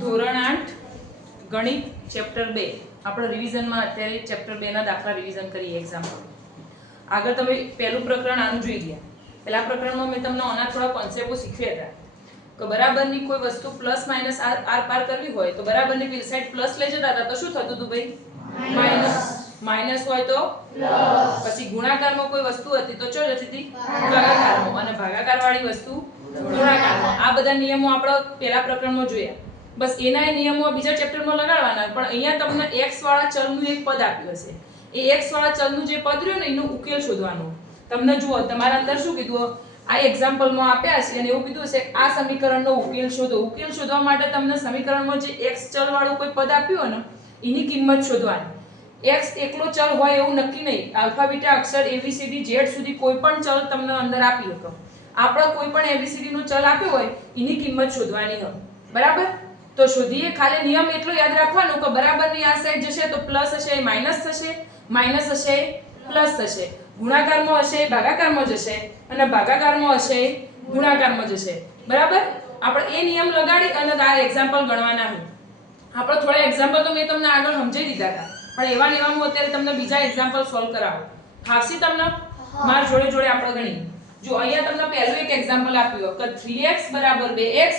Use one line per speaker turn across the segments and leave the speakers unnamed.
ધોરણ આઠ, ગણિત ચેપ્ટર બે. આપણે રિવિઝનમાં અત્યારે ચેપ્ટર બેના દાખલા રિવિઝન કરીએ એક્ઝામ્પલ આગળ તમે પહેલું પ્રકરણ આનું જોઈ ગયા. પહેલા પ્રકરણમાં મેં તમને આના થોડા કોન્સેપ્ટો શીખવ્યા હતા. કે બરાબરની કોઈ વસ્તુ પ્લસ માઇનસ આર પાર કરવી હોય તો બરાબરની પેલી સાઈડ પ્લસ લઈ જતા હતા તો શું થતું હતું ભાઈ? માઇનસ માઇનસ હોય તો? પછી ગુણાકારમાં કોઈ વસ્તુ હતી તો ચો જતી હતી? ભાગાકારમાં. અને ભાગાકાર વાળી વસ્તુ ગુણાકારમાં. આ બધા નિયમો આપણે પહેલા પ્રકરણમાં જોયા. બસ એના નિયમો બીજા ચેપ્ટરમાં લગાડવાના, પણ અહીંયા તમને એક્સ વાળા ચલનું એક પદ આપ્યું હશે. એ એક્સ વાળા ચલનું જે પદ રહ્યું ને, એનો ઉકેલ શોધવાનો. તમને જુઓ, તમારા અંદર શું કીધું? આ એક્ઝામ્પલમાં આપ્યા છે અને એવું કીધું છે, આ સમીકરણનો ઉકેલ શોધો. ઉકેલ શોધવા માટે તમને સમીકરણમાં જે એક્સ ચલ વાળું કોઈ પદ આપ્યું ને, એની કિંમત શોધવાની. એક્સ એકલો ચલ હોય એવું નક્કી નહીં. Alpha, beta, Akshar A B C D Z સુધી કોઈ પણ ચલ તમને અંદર આપી શકો. આપણે કોઈ પણ એબીસીડીનો ચલ આપ્યો હોય, એની કિંમત શોધવાની હોય. બરાબર? તો શોધીએ ખાલી નિયમ એટલો યાદ રાખવાનો કે બરાબરની આ સાઈડ જશે તો પ્લસ હશે માઇનસ થશે માઇનસ હશે પ્લસ થશે. ગુણાકારમાં હશે ભાગાકારમાં જશે અને ભાગાકારમાં હશે ગુણાકારમાં જશે. બરાબર? આપણે એ નિયમ લગાડી અને આ એક્ઝામ્પલ ગણવાના હોય આપણે થોડા એક્ઝામ્પલ તો મેં તમને આગળ સમજાવી દીધા હતા. પણ એવા એવા હું અત્યારે તમને બીજા એક્ઝામ્પલ સોલ્વ કરાવું. ખાસી તમને? માર જોડે જોડે આપણે ગણી જો અહીંયા તમને પહેલું એક એક્ઝામ્પલ આપ્યું કે 3x 2x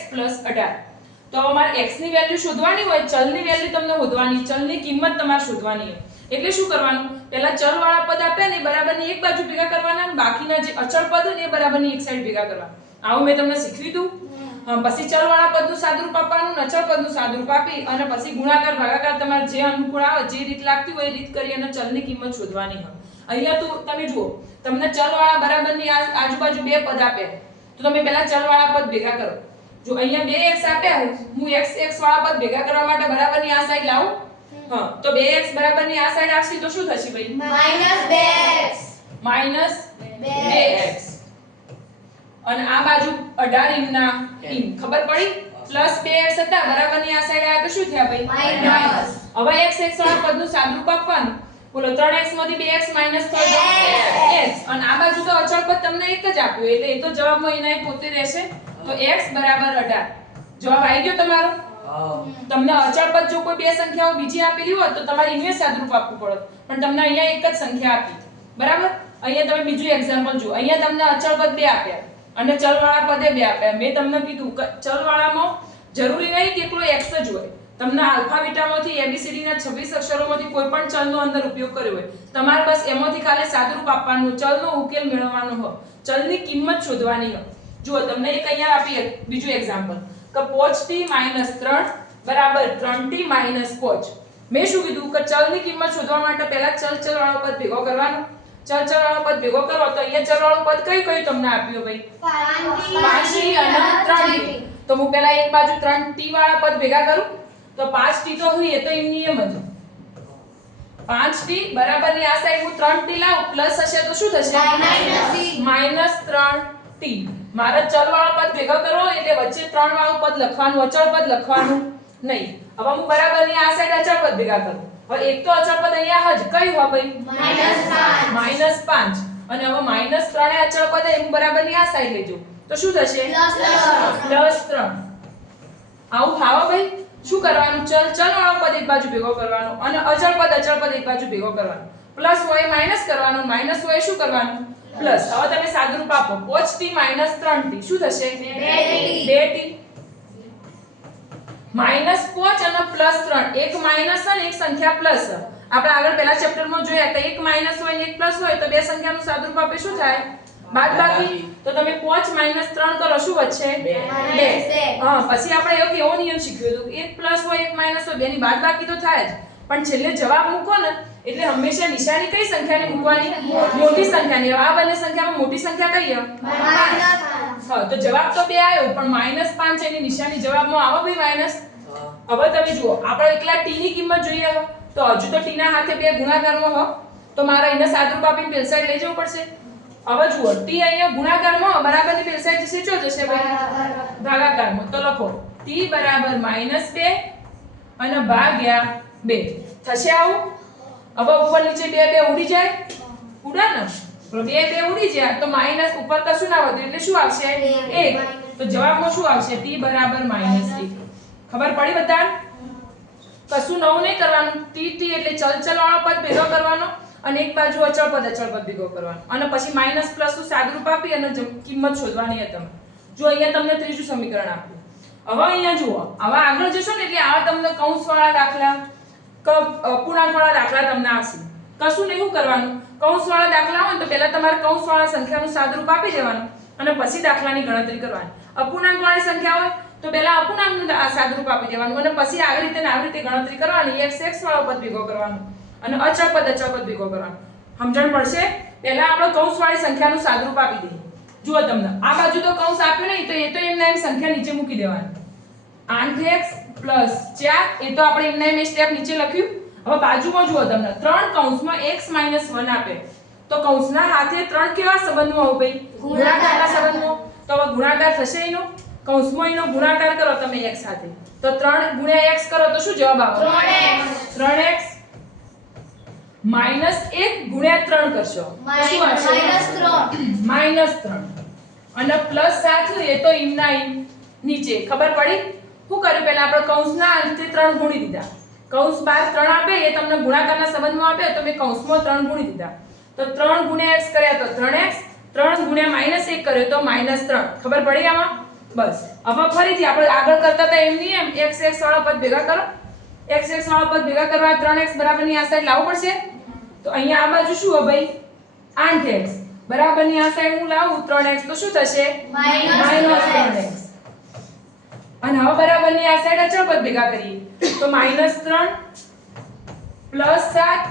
18 તો અમારે x ની વેલ્યુ શોધવાની હોય ચલની વેલ્યુ તમને શોધવાની ચલની કિંમત તમારે શોધવાની હોય. એટલે શું કરવાનું? પહેલા ચલ વાળા પદ આપ્યા ને બરાબરની એક બાજુ ભેગા કરવાના અને બાકીના જે અચળ પદ હોય ને એ બરાબરની એક સાઈડ ભેગા કરવા આવું મેં તમને શીખવી દઉં. પછી ચલ વાળા પદનું સાદુરૂપ આપવાનું અચળ પદનું સાદુરૂપ આપી અને પછી ગુણાકાર ભાગાકાર તમારે જે અનુકૂળ આવે જે રીત લાગતી હોય એ રીત કરી અને ચલની કિંમત શોધવાની હોય. અહીંયા તો તમે જુઓ તમને ચલવાળા બરાબરની આજુબાજુ બે પદ આપ્યા તો તમે પહેલા ચલવાળા પદ ભેગા કરો. જો અહીંયા બે x આપ્યા છે હું x x વાળા પદ ભેગા કરવા માટે બરાબરની આ સાઈડ લાવું? હા તો બે બરાબર બરાબરની આ સાઈડ આવશે તો શું થશે ભાઈ?
માઇનસ બે એક્સ
માઇનસ
બે
બે એક્સ અને આ બાજુ અઢાર ના ઇમ ખબર પડી? પ્લસ બે એક્સ હતા બરાબરની આ સાઈડ આવ્યા તો શું થયા ભાઈ. હવે x x વાળા પદનું સાદુરૂપ આપવાનું. બોલો 3x માંથી 2x માઇનસ થયો x. અને આ બાજુ તો અચળ પદ તમને એક જ આપ્યું એટલે એ તો જવાબમાં એના પોતે રહેશે. તો x બરાબર 18 જવાબ આવી ગયો તમારો? તમને અચળ પદ જો કોઈ બે સંખ્યાઓ બીજી આપેલી હોય તો તમારે ઇન્વેસ સાદરૂપ આપવું પડે. પણ તમને અહીંયા એક જ સંખ્યા આપી. બરાબર? અહીંયા તમે બીજું એક્ઝામ્પલ જુઓ. અહીંયા તમને અચળ પદ બે આપ્યા. અને ચલવાળા પદે બે આપ્યા. મેં તમને કીધું ચલવાળામાં જરૂરી નહીં કે એકલો x જ હોય. તમને આલ્ફા બીટામાંથી એબીસીડી ના 26 અક્ષરોમાંથી કોઈ પણ ચલનો અંદર ઉપયોગ કર્યો હોય. તમારે બસ એમાંથી ખાલી સાદરૂપ આપવાનું ચલનો ઉકેલ મેળવવાનો હોય. ચલની કિંમત શોધવાની હોય. જુઓ તમને એક અહીંયા આપી બીજું એક્ઝામ્પલ કે પોચ ટી માઇનસ ત્રણ બરાબર ત્રણ ટી માઇનસ પોચ. મેં શું કીધું? કે ચલની કિંમત શોધવા માટે પહેલા ચલ ચલ વાળો પદ ભેગો કરવાનો. ચલ ચલ વાળો પદ ભેગો કરો તો અહીંયા ચલ વાળો પદ કઈ કયું તમને આપ્યું ભાઈ? પાંચ ટી અને ત્રણ ટી. તો હું પહેલા એક બાજુ ત્રણ ટી વાળા પદ ભેગા કરું. તો પાંચ ટી તો હું એ તો એમ નિયમ જ. પાંચ ટી બરાબરની આ સાઈડ હું ત્રણ ટી લાવું. પ્લસ હશે તો શું થશે? માઇનસ ત્રણ ટી. મારે ચલ વાળા પદ ભેગા કરવો એટલે વચ્ચે ત્રણ વાળું પદ લખવાનું અચળ પદ લખવાનું નહીં. હવે હું બરાબરની આ સાઈડ અચળ પદ ભેગા કરું. હવે એક તો અચળ પદ અહીંયા હજ કયું હોય ભાઈ?
માઇનસ પાંચ.
અને હવે માઇનસ ત્રણે અચળ પદ એ હું બરાબરની આ સાઈડ લેજો તો શું થશે?
પ્લસ ત્રણ.
આવું થાવ ભાઈ. શું કરવાનું? ચલ ચલ વાળો પદ એક બાજુ ભેગો કરવાનો અને અચળ પદ અચળ પદ એક બાજુ ભેગો કરવાનો. પ્લસ હોય માઇનસ કરવાનું માઇનસ હોય શું કરવાનું? પ્લસ હવે તમે સાદુરૂપ આપો. કોચ ટી માઇનસ ત્રણ ટી શું થશે?
બે ટી.
માઇનસ પોચ અને પ્લસ ત્રણ. એક માઇનસ અને એક સંખ્યા પ્લસ. આપણે આગળ પહેલા ચેપ્ટરમાં જોયા કે એક માઇનસ હોય ને એક પ્લસ હોય તો બે સંખ્યાનું સાદુરૂપ આપે શું થાય? બાદબાકી. તો તમે પોચ માઇનસ ત્રણ કરો. શું વચ્ચે
2
હા પછી આપણે એવો કેવો નિયમ શીખ્યો હતો કે એક પ્લસ હોય એક માઇનસ હોય બેની બાદબાકી તો થાય જ. પણ છેલ્લે જવાબ મૂકો ને. એટલે હંમેશા નિશાની કઈ સંખ્યાને મૂકવાની? મોટી સંખ્યાની. આ બંને સંખ્યામાં મોટી સંખ્યા કઈ? હા તો જવાબ તો બે આવ્યો પણ માઇનસ પાંચ એની નિશાની જવાબમાં આવો ભાઈ માઇનસ. હવે તમે જુઓ આપણે એકલા ટી ની કિંમત જોઈએ. તો હજુ તો ટી ના હાથે બે ગુણાકારમાં હો. તો મારે એને સાદુરૂપ આપીને પેલસાઈડ લઈ જવું પડશે. હવે જુઓ ટી અહીંયા ગુણાકારમાં બરાબરની પેલસાઈડ જશે ચો જશે ભાઈ? ભાગાકારમાં. તો લખો ટી બરાબર માઇનસ બે અને ભાગ્યા બે. થશે આવું? હવે ઉપર નીચે બે બે ઉડી જાય? ઉડા ને? બે બે ઉડી જાય. તો માઇનસ ઉપર કશું ના વધ્યું એટલે શું આવશે? એક. તો જવાબમાં શું આવશે? ટી બરાબર માઇનસ એક ખબર પડી બધા કશું નવું નહીં કરવાનું. ટી ટી એટલે ચલચલ વાળો પદ ભેગો કરવાનો અને એક બાજુ અચળ પદ અચળ પદ ભેગો કરવાનો. અને પછી માઇનસ પ્લસનું સાદરૂપ આપી અને કિંમત શોધવાની તમે જો અહીંયા તમને ત્રીજું સમીકરણ આપ્યું. હવે અહીંયા જુઓ. હવે આગળ જશો ને એટલે આવા તમને કૌંસ વાળા દાખલા અપૂર્ણાંક દાખલા તમને આવશે કશું નહીં કરવાનું? કૌંસવાળા દાખલા હોય તો પહેલા તમારે કૌંસવાળા સંખ્યાનું સાદરૂપ આપી દેવાનું અને પછી દાખલાની ગણતરી કરવાની. અપૂર્ણાંકવાળી સંખ્યા હોય તો પહેલાં અપૂર્ણાંકનું સાદરૂપ આપી દેવાનું અને પછી આવી રીતે આવી રીતે ગણતરી કરવાની. એક્સ x વાળો પદ ભેગો કરવાનો અને અચપદ અચપદ ભેગો કરવાનો. સમજણ પડશે? પહેલાં આપણે કૌંસવાળી સંખ્યાનું સાદરૂપ આપી દઈએ. જુઓ તમને. આ બાજુ તો કૌંસ આપ્યું નહીં, તો એ તો એમને એમ સંખ્યા નીચે મૂકી દેવાની. આઠ એક્સ પ્લસ ચાર એ તો આપણે એમના એમ સ્ટેપ નીચે લખ્યું. હવે બાજુમાં જુઓ તમને ત્રણ કૌંસમાં x માઇનસ વન આપે. તો કૌંસના હાથે ત્રણ કેવા સંબંધમાં હોય ભાઈ? ગુણાકારના સંબંધમાં તો હવે ગુણાકાર થશે એનો. કૌંસમાં એનો ગુણાકાર કરો તમે x સાથે. તો 3 ગુણ્યા x કરો તો શું જવાબ આવે
3x.
ત્રણ એક્સ માઇનસ એક ગુણ્યા ત્રણ કરશો. શું આવશે?
માઇનસ ત્રણ.
માઇનસ ત્રણ. અને પ્લસ 7 એ તો ઇમના ઇમ નીચે. ખબર પડી? શું કર્યું પહેલા? આપણે કૌંસના અંતે ત્રણ ગુણી દીધા. કૌંસ બાર ત્રણ આપે એ તમને ગુણાકારના સંબંધમાં આપે તો મેં કૌંસમાં ત્રણ ગુણી દીધા. તો ત્રણ ગુણ્યા એક્સ કર્યા તો ત્રણ એક્સ ત્રણ ગુણ્યા માઇનસ એક કર્યો તો માઇનસ ત્રણ. ખબર પડી આમાં? બસ. હવે ફરીથી આપણે આગળ કરતા હતા એમની એમ એક્સ એક્સ વાળા પદ ભેગા કરો. એક્સ એક્સ વાળા પદ ભેગા કરવા ત્રણ એક્સ બરાબરની આ સાઈડ લાવવું પડશે. તો અહીંયા આ બાજુ શું હોય ભાઈ? આઠ એક્સ. બરાબરની આ સાઈડ હું લાવું ત્રણ એક્સ તો શું થશે? માઇનસ
ત્રણ
એક્સ. બરાબરની આ સાઈડ અચળ પદ ભેગા કરીએ. તો માઇનસ ત્રણ પ્લસ સાત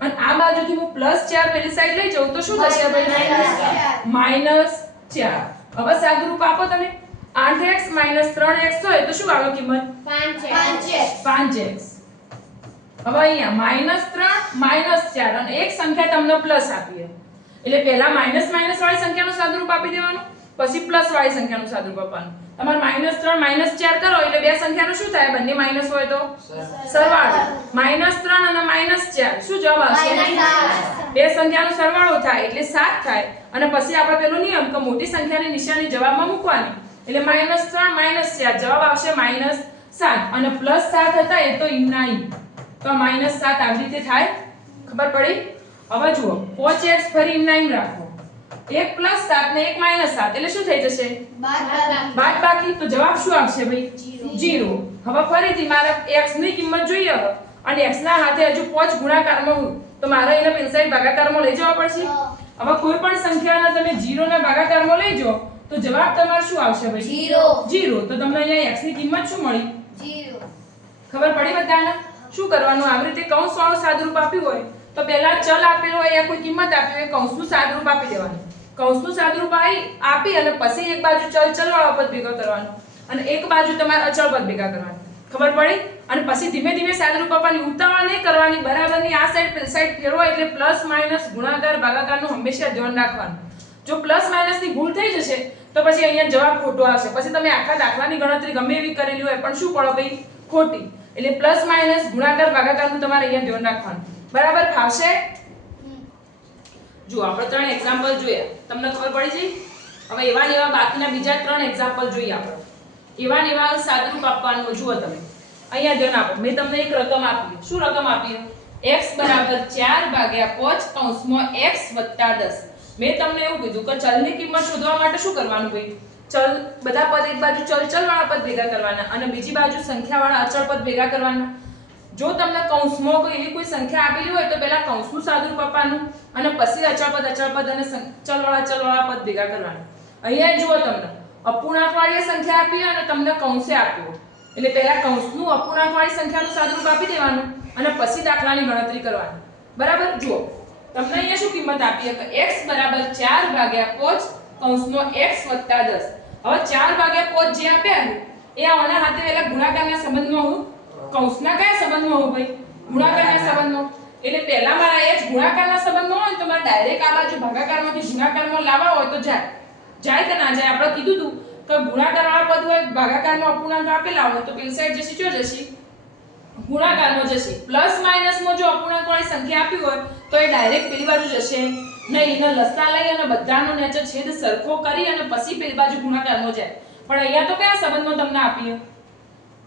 અને આ બાજુથી હું પ્લસ ચાર પેલી સાઈડ લઈ જાઉં તો શું થશે ભાઈ માઇનસ ચાર. હવે સાદુરૂપ આપો તમે. આઠ એક્સ માઇનસ ત્રણ એક્સ હોય તો શું આવે કિંમત?
પાંચ
એક્સ હવે અહીંયા માઇનસ ત્રણ માઇનસ ચાર અને એક સંખ્યા તમને પ્લસ આપી છે. એટલે પહેલા માઇનસ માઇનસ વાળી સંખ્યાનું સાદુરૂપ આપી દેવાનું પછી પ્લસ વાળી સંખ્યાનું સાદુરૂપ આપવાનું. તમારે માઇનસ ત્રણ માઇનસ ચાર કરો એટલે બે સંખ્યાનું શું થાય? બંને માઇનસ હોય તો? સરવાળો. માઇનસ ત્રણ અને માઇનસ ચાર. શું જવાબ આવશે? બે સંખ્યાનો સરવાળો થાય એટલે સાત થાય. અને પછી આપણે પેલો નિયમ કે મોટી સંખ્યાની નિશાની જવાબમાં મૂકવાની. એટલે માઇનસ ત્રણ માઇનસ ચાર. જવાબ આવશે માઇનસ સાત. અને પ્લસ સાત હતા એ તો ઈમના તો માઇનસ સાત આવી રીતે થાય? ખબર પડી? હવે જુઓ. પોચ એક્સ ફરી ઈમના રાખો. એક પ્લસ સાત ને એક માઇનસ સાત. એટલે શું થઈ જશે? બાદ બાકી. તો જવાબ શું આવશે ભાઈ? જીરો. હવે ફરીથી મારે એક્સની કિંમત જોઈએ હવે. અને એક્સ ના હાથે હજુ પોચ ગુણાકારમાં હું. તો મારે એને પેન્સાઈ ભાગાકારમાં લઈ જવા પડશે? હવે કોઈ પણ સંખ્યાના તમે જીરો ના ભાગાકારમાં લઈ જાઓ તો જવાબ તમારો શું આવશે ભાઈ?
જીરો.
જીરો. તો તમને અહીંયા એક્સની કિંમત શું મળી?
જીરો.
ખબર પડી બધાને? શું કરવાનું? આવી રીતે કૌંસ વાળું સાદરૂપ આપ્યું હોય? તો પહેલા ચલ આપેલું હોય, યા કોઈ કિંમત આપી હોય, કૌંસનું સાદરૂપ આપી દેવાનું. કૌંસનું સાદરૂપ આપી અને પછી એક બાજુ ચલ ચલવાળા પદ ભેગો કરવાનો. અને એક બાજુ તમારે અચળ પદ ભેગા કરવાના. ખબર પડી? અને પછી ધીમે ધીમે સાદરૂપ આપવાની, ઉતાવળ નહીં કરવાની, બરાબરની આ સાઈડ સાઈડ ફેરવો એટલે પ્લસ માઇનસ ગુણાકાર, ભાગાકારનું હંમેશા ધ્યાન રાખવાનું. જો પ્લસ માઇનસની ભૂલ થઈ જશે, તો પછી અહીંયા જવાબ ખોટો આવશે. પછી તમે આખા દાખલાની ગણતરી ગમે એવી કરેલી હોય, પણ શું પડો ભાઈ? ખોટી. એટલે પ્લસ માઇનસ ગુણાકાર, ભાગાકારનું તમારે અહીંયા ધ્યાન રાખવાનું. બરાબર ફાવશે? જુઓ આપણે ત્રણ એક્ઝામ્પલ જોયા તમને ખબર પડી જઈ હવે એવા ને એવા બાકીના બીજા ત્રણ એક્ઝામ્પલ જોઈએ આપણે. એવા ને એવા સાદરૂપ આપવાનું જુઓ તમે. અહીંયા ધ્યાન આપો. મેં તમને એક રકમ આપી. શું રકમ આપી x બરાબર 4 ભાગ્યા 5 કૌંસમાં x વત્તા 10 મેં તમને એવું કીધું કે ચલની કિંમત શોધવા માટે શું કરવાનું ભાઈ? ચલ બધા પદ એક બાજુ ચલ ચલ વાળા પદ ભેગા કરવાના અને બીજી બાજુ સંખ્યાવાળા અચળ પદ ભેગા કરવાના. જો તમને કૌંસમાં કોઈ એવી કોઈ સંખ્યા આપેલી હોય, તો પહેલા કૌંસનું સાદુરૂપ આપવાનું અને પછી અચળ પદ અચળ પદ અને ચલવાળા ચલવાળા પદ ભેગા કરવાના. અહીંયા જુઓ તમને, અપૂર્ણાંકવાળી સંખ્યા આપી અને તમને કૌંસે આપ્યો. એટલે પહેલા કૌંસનું અપૂર્ણાંકવાળી સંખ્યાનું સાદુરૂપ આપી દેવાનું અને પછી દાખલાની ગણતરી કરવાની. બરાબર? જુઓ, તમને અહીંયા શું કિંમત આપી? કે x બરાબર ચાર ભાગ્યા કોચ કૌંસનો x વત્તા દસ. હવે ચાર ભાગ્યા કોચ જે આપ્યા એ આના હાથે પહેલા ગુણાકારના સંબંધમાં હું કૌંસના કયા સંબંધમાં હોય ભાઈ? ગુણાકારના સંબંધમાં? એટલે પહેલા મારા જ ગુણાકારના સંબંધમાં હોય તો મારે ડાયરેક્ટ આ બાજુ ભાગાકારમાંથી ગુણાકારમાં લાવવા હોય તો જાય. જાય કે ના જાય? આપણે કીધું તું કે ગુણાકારવાળા પદ હોય, ભાગાકારમાં અપૂર્ણાંક આપેલા હોય તો પેલી સાઈડ જશે જો જશે? ગુણાકારમાં જશે. પ્લસ માઇનસમાં જો અપૂર્ણાંકવાળી સંખ્યા આપી હોય તો એ ડાયરેક્ટ પેલી બાજુ જશે. નહીં, એને લસા લઈ અને બધાનો નેચર છેદ સરખો કરી અને પછી પેલી બાજુ ગુણાકારમાં જાય. પણ અહીંયા તો કયા સંબંધમાં તમને આપી છે?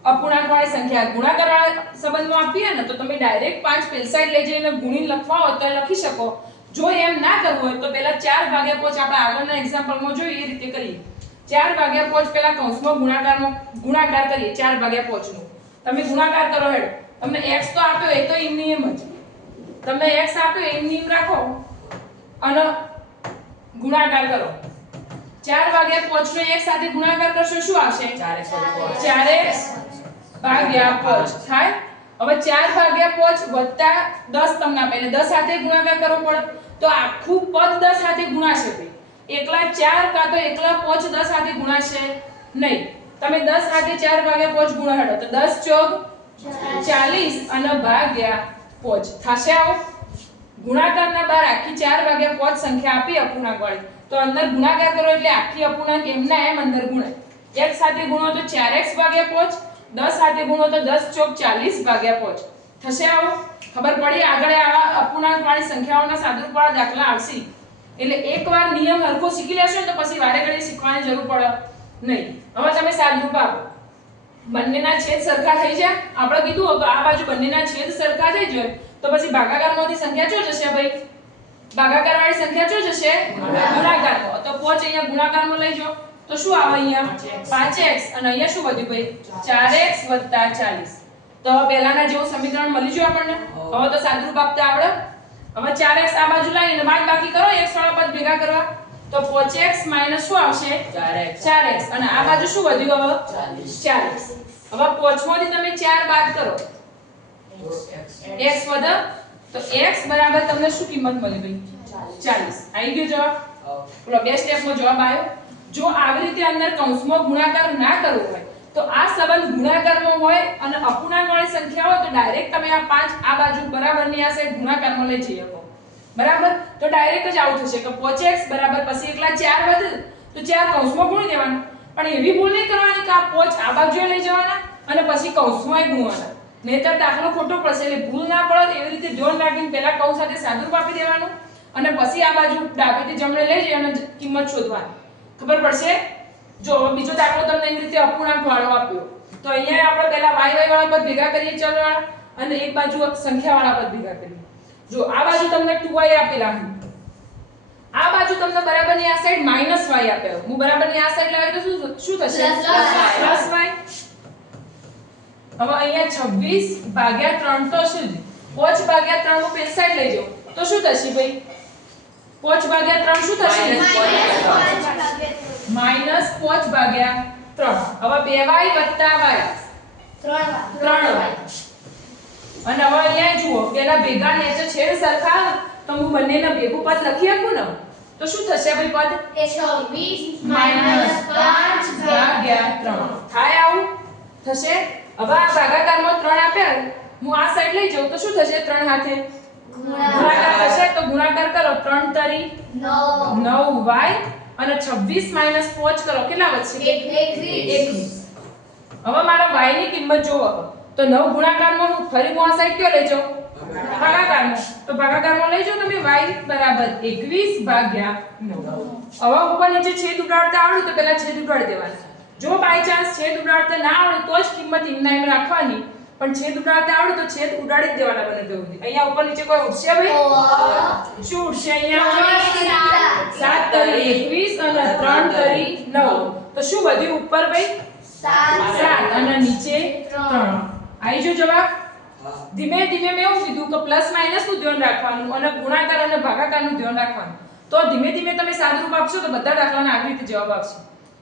અપૂર્ણાંકવાળી સંખ્યા. ગુણાકારવાળા સંબંધમાં આપીએ ને તો તમે ડાયરેક્ટ પાંચ પેલસાઈડ લઈ જઈને ગુણી લખવા હોય તો લખી શકો. જો એમ ના કરવું હોય તો પહેલા ચાર ભાગ્યા પોચ આપણે આગળના એક્ઝામ્પલમાં જોઈએ એ રીતે કરીએ. ચાર ભાગ્યા પોચ પહેલા કૌંસમાં ગુણાકારનો ગુણાકાર કરીએ ચાર ભાગ્યા પોચનો. તમે ગુણાકાર કરો હેડ. તમને x તો આપ્યો એ તો એમની એમ જ. તમને x આપ્યો એમની એમ રાખો અને ગુણાકાર કરો. ચાર ભાગ્યા પોચનો એક સાથે ગુણાકાર કરશો શું આવશે? ચાર x ભાગ્યા પોચ. થાય? હવે ચાર ભાગ્યા પોચ વત્તા દસ તમને આપે. દસ સાથે ગુણાકાર કરવો પડે. તો આખું પદ દસ સાથે ગુણાશે ભાઈ. એકલા ચાર કાં તો એકલા પોચ દસ સાથે ગુણાશે? નહીં. તમે દસ સાથે ચાર ભાગ્યા પોચ ગુણાડો. તો દસ ચોક ચાલીસ અને ભાગ્યા પોચ. થશે આવું? ગુણાકારના બાર આખી ચાર વાગ્યા પોચ સંખ્યા આપી અપૂર્ણાંક વાળી અંદર ગુણાકાર કરો એટલે આખી અપૂર્ણાંક એમના એમ અંદર ગુણાય એક સાથે ગુણો તો ચાર એક્સ ભાગ્યા પોચ. 10 સાથે ગુણો તો દસ ચોક 40 ભાગ્યા પોચ. થશે આવું? ખબર પડી? આગળ આવા અપૂર્ણાંક વાળી સંખ્યાઓના સાદુરૂપ વાળા દાખલા આવશે. એટલે એકવાર નિયમ હરખો શીખી લેશો તો પછી વારે ઘડી શીખવાની જરૂર પડે. નહીં. હવે તમે સાદુરૂપ આપો બંનેના છેદ સરખા થઈ જાય. આપણે કીધું આ બાજુ બંનેના છેદ સરખા થઈ જાય. તો પછી ભાગાકારમાંથી સંખ્યા શું જશે ભાઈ? ભાગાકાર વાળી સંખ્યા શું જશે? ગુણાકારમાં તો પોચ અહીંયા ગુણાકારમાં લઈ જાઓ. તો શું આવે અહીંયા? 5x અને અહીંયા શું વધ્યું ભાઈ? 4x 40 તો હવે પહેલાના જેવું સમીકરણ મળી ગયું આપણને? હવે તો સાદુરૂપ આપતા આવડે. હવે 4x આ બાજુ લાવીને બાદ બાકી કરો x વાળા પદ ભેગા કરવા. તો 5x માઇનસ શું આવશે? 4x અને આ બાજુ શું વધ્યું હવે? 40 હવે પાંચમાંથી તમે 4 બાદ કરો. X વધે. તો x બરાબર તમને શું કિંમત મળી ભાઈ? 40 આવી ગયો જવાબ? પેલો બે સ્ટેપમાં જવાબ આવ્યો. જો આવી રીતે અંદર કૌંસમાં ગુણાકાર ના કરવો હોય, તો આ સંબંધ ગુણાકારમાં હોય અને અપૂર્ણાંકવાળી સંખ્યા હોય, તો ડાયરેક્ટ તમે આ પાંચ આ બાજુ બરાબરની આ ગુણાકારમાં લઈ જઈ શકો. બરાબર? તો ડાયરેક્ટ જ આવું થશે કે 5x બરાબર પછી એકલા 4 વધે, તો 4 કૌંસમાં ગુણી દેવાના. પણ એવી ભૂલ નહીં કરવાની કે આ પોચ આ બાજુએ લઈ જવાના અને પછી કૌંસમાં ગુણવાના. નહીતર દાખલો ખોટો પડશે એટલે ભૂલ ના પડે એવી રીતે જોર લાગીને પહેલા કૌંસ સાથે સાદુરૂપ આપી દેવાનું અને પછી આ બાજુ ડાબેથી જમણે લઈ જઈ અને કિંમત શોધવાની. ખબર પડશે? જો હવે બીજો દાખલો તમને એ રીતે અપૂર્ણાંક વાળો આપ્યો. તો અહીંયા આપણે પહેલા y y વાળા પદ ભેગા કરીએ ચલ વાળા અને એક બાજુ સંખ્યા વાળા પદ ભેગા કરીએ. જો આ બાજુ તમને 2y આપેલા છે. આ બાજુ તમને બરાબરની આ સાઈડ માઇનસ y આપેલો. હું બરાબરની આ સાઈડ લાવી તો શું શું થશે. Plus y. હવે અહીંયા 26 ભાગ્યા 3 તો શું પોચ ભાગ્યા 3 નું પેલ સાઈડ લઈ જાઓ તો શું થશે ભાઈ? પોચ ભાગ્યા 3 શું થશે? માઇનસ પોચ ભાગ્યા ત્રણ. હવે 2y વત્તા વાય. ત્રણ વાય. અને હવે અહીંયા જુઓ પેલા ભેગા ને નેચે છેદ સરખા તો હું બંનેના ભેગું પદ લખી આપું ને? તો શું થશે ભાઈ પદ? માઇનસ પાંચ ભાગ્યા ત્રણ. થાય આવું? થશે? હવે આ ભાગાકારમાં ત્રણ આપ્યા. હું આ સાઈડ લઈ જાઉં તો શું થશે ત્રણ હાથે? ગુણાકાર. થશે તો ગુણાકાર કરો. ત્રણ તરી નવ વાય અને 26 માઇનસ પોચ કરો. કેટલા વધશે? એકવીસ હવે મારા y ની કિંમત જોવો તો 9 ગુણાકારમાં હું ફરી આ સાઈડ કયો લઈ જાઉં ભાગાકારમાં. તો ભાગાકારમાં લઈ જાઓ તમે y બરાબર 21 ભાગ્યા 9 હવે ઉપર નીચે છેદ ઉડાડતા આવડું તો પહેલા છેદ ઉડાડી દેવાના. જો બાય ચાન્સ છેદ ઉડાડતા ના આવડે તો જ કિંમત એમના એમ રાખવાની. પણ છેદ ઉડાડતા આવડે તો છેદ ઉડાડી જ દેવાના બને તેવું અહીંયા ઉપર નીચે કોઈ ઉડશે ભાઈ? શું ઉડશે અહીંયા? સાત તરી એકવીસ અને ત્રણ તરી નવ. તો શું વધ્યું ઉપર ભાઈ? સાત અને નીચે ત્રણ. આવી જો જવાબ. ધીમે ધીમે મેં એવું કીધું કે પ્લસ માઇનસનું ધ્યાન રાખવાનું અને ગુણાકાર અને ભાગાકારનું ધ્યાન રાખવાનું. તો ધીમે ધીમે તમે સાદરૂપ આપશો તો બધા દાખલાના આવી રીતે જવાબ આપશો.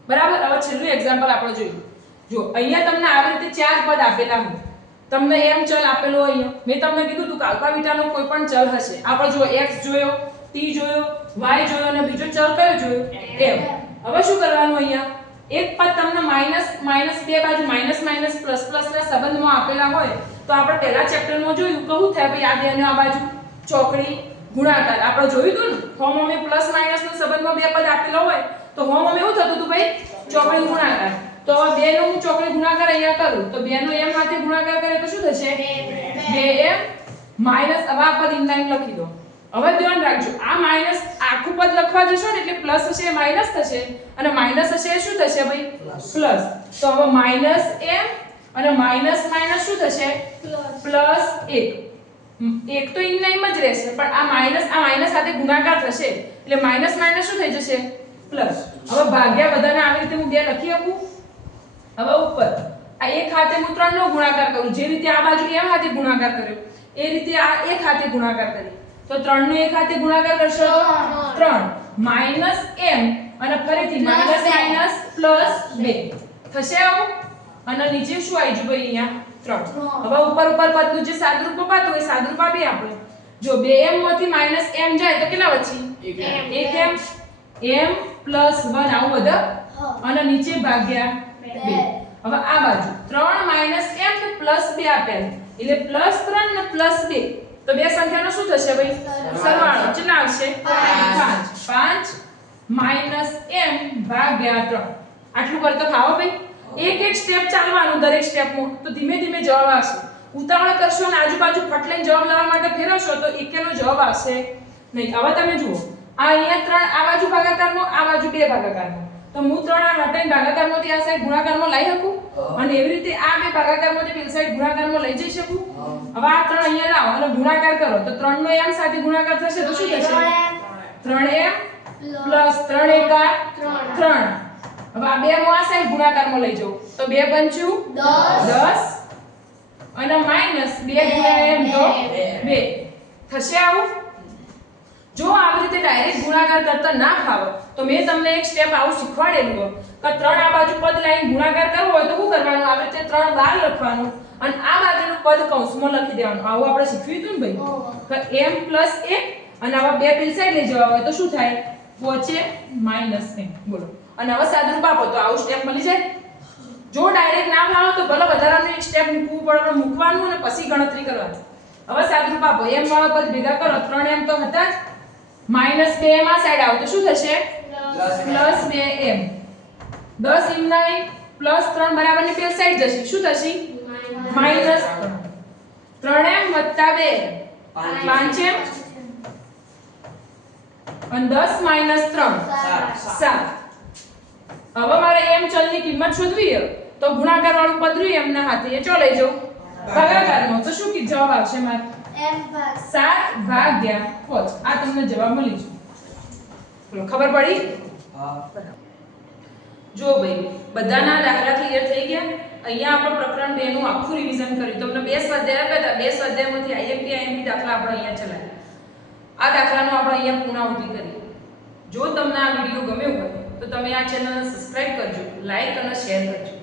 બરાબર? હવે છેલ્લું એક્ઝામ્પલ આપણે જોયું. જો અહીંયા તમને આવી રીતે ચાર પદ આપેલા હોય. તમને એમ ચલ આપેલો અહીંયા. મેં તમને કીધું હતું કે આલ્ફા બીટાનો કોઈ પણ ચલ હશે. આપણે જો x જોયો, t જોયો, y જોયો અને બીજો ચલ કયો જોયો? M. હવે શું કરવાનું અહીંયા? એક પદ તમને માઇનસ માઇનસ બે બાજુ માઇનસ માઇનસ પ્લસ પ્લસ ના સંબંધમાં આપેલા હોય, તો આપણે પહેલા ચેપ્ટરમાં જોયું. કહું થાય ભાઈ, આ બેને આ બાજુ. ચોકડી, ગુણાકાર. આપણે જોયું હતું ને? હોમ અમે પ્લસ માઇનસના સંબંધમાં બે પદ આપેલા હોય, તો હોમ અમે એવું થતું હતું ભાઈ? ચોકડી, ગુણાકાર. તો બે નો હું ચોકડી ગુણાકાર અહીંયા કરું. તો બે નો m સાથે ગુણાકાર કરે તો શું થશે? બે એમ માઇનસ હવે આ પદ ઇનલાઈન લખી દો. હવે ધ્યાન રાખજો આ માઇનસ આખું પદ લખવા જશો ને એટલે પ્લસ હશે માઇનસ થશે. અને માઇનસ હશે એ શું થશે ભાઈ? પ્લસ. તો હવે માઇનસ એમ અને માઇનસ માઇનસ શું થશે? પ્લસ. એક. એક તો ઇનલાઈનમાં જ રહેશે પણ આ માઇનસ આ માઇનસ સાથે ગુણાકાર થશે. એટલે માઇનસ માઇનસ શું થઈ જશે? પ્લસ. હવે ભાગ્યા બધાને આવી રીતે હું બે લખી આપું. હવે ઉપર. આ એક હાથે હું ત્રણનો ગુણાકાર કરું જે રીતે આ બાજુ એમ હાથે ગુણાકાર કર્યો. એ રીતે આ એક હાથે ગુણાકાર કરી તો ત્રણનો એક હાથે ગુણાકાર કરશો?
ત્રણ.
માઇનસ એમ અને ફરીથી માઇનસ માઇનસ પ્લસ બે. થશે આવું? અને નીચે શું આવી ભાઈ અહીંયા? ત્રણ. હવે ઉપર ઉપર પદનું જે સાદરૂપ અપાતું હોય સાદરૂપ આપી આપણે. જો બે એમ માંથી માઇનસ એમ જાય તો કેટલા વચ્ચે? એમ. M plus one. આવું બધા? અને નીચે ભાગ્યા. બે. હવે આ બાજુ ત્રણ માઇનસ એમ ને પ્લસ બે આપેલ. એટલે પ્લસ ત્રણ ને પ્લસ બે. તો બે સંખ્યાનો શું થશે ભાઈ?
સરવાળો.
કેટલા આવશે?
પાંચ.
પાંચ. પાંચ માઇનસ એમ ભાગ્યા ત્રણ. આટલું કરતો ફાવો ભાઈ. એક એક સ્ટેપ ચાલવાનું દરેક સ્ટેપમાં તો ધીમે ધીમે જવાબ આવશે. ઉતાવળ કરશો અને આજુબાજુ ફટલાઈને જવાબ લાવવા માટે ફેરવશો તો એકેનો જવાબ આવશે નહીં. હવે તમે જુઓ. આ અહીંયા ત્રણ આ બાજુ ભાગાકારનો આ બાજુ બે ભાગાકારનો. તો હું ત્રણ આ હટાઈને ભાગાકારમાંથી આ સાઈડ ગુણાકારમાં લઈ શકું? અને એવી રીતે આ બે ભાગાકારમાંથી પેલી સાઈડ ગુણાકારમાં લઈ જઈ શકું? હવે આ ત્રણ અહીંયા લાવો. અને ગુણાકાર કરો. તો ત્રણનો એમ સાથે ગુણાકાર થશે તો શું થશે? ત્રણ એમ. પ્લસ ત્રણ એકા
ત્રણ.
ત્રણ. હવે આ બે માં આ સાઈડ ગુણાકારમાં લઈ જાઓ તો બે પંચું
દસ.
અને માઇનસ બે ગુણ્યા એમ તો.
બે.
થશે આવું? જો આવી રીતે ડાયરેક્ટ ગુણાકાર કરતા ના ફાવો તો મેં તમને એક સ્ટેપ આવું શીખવાડેલું કે ત્રણ આ બાજુ પદ લાઈન ગુણાકાર કરવો હોય તો શું કરવાનું? આવી રીતે ત્રણ બાર લખવાનું. અને આ બાજુનું પદ કૌંસમાં લખી દેવાનું. આવું આપણે શીખવ્યું હતું ને ભાઈ? કે m પ્લસ 1 અને આવા બે પેલ સાઈડ લઈ જવા હોય તો શું થાય? પહોંચે માઇનસ m. બોલો. અને હવે સાદુરૂપ આપો તો આવું સ્ટેપ મળી જાય. જો ડાયરેક્ટ ના ફાવો તો ભલે વધારાનું એક સ્ટેપ મૂકવું પડે પણ મૂકવાનું અને પછી ગણતરી કરવાની. હવે સાદુરૂપ આપો. m વાળા પદ ભેગા કરો. ત્રણ એમ તો હતા જ. માઇનસ 2m આ સાઈડ આવે. તો શું થશે? પ્લસ 2m 10 m ના પ્લસ ત્રણ બરાબરની પેલ સાઈડ જશે. શું થશે? માઇનસ 3m 2 5m અને દસ માઇનસ ત્રણ. સાત. હવે મારે એમ ચલની કિંમત શોધવી તો ગુણાકાર વાળું પદ રહ્યું એમના હાથે. એ ચો લઈ જાઉં? ભાગાકારનો. તો શું જવાબ આવશે મારે. સાત ભાગ્યા પાંચ આ તમને જવાબ મળી બોલો ખબર પડી? જો ભાઈ બધાના દાખલા ક્લિયર થઈ ગયા. અહીંયા આપણે પ્રકરણ 2 નું આખું રિવિઝન કર્યું. તમને બે સ્વાધ્યાય આપ્યા હતા. બે સ્વાધ્યાયમાંથી આઈએમપી આઈએમપી દાખલા આપણે અહીંયા ચલાવ્યા. આ દાખલાનો આપણે અહીંયા પૂર્ણાહુતિ કરી. જો તમને આ વીડિયો ગમ્યો હોય તો તમે આ ચેનલને સબસ્ક્રાઇબ કરજો લાઈક અને શેર કરજો.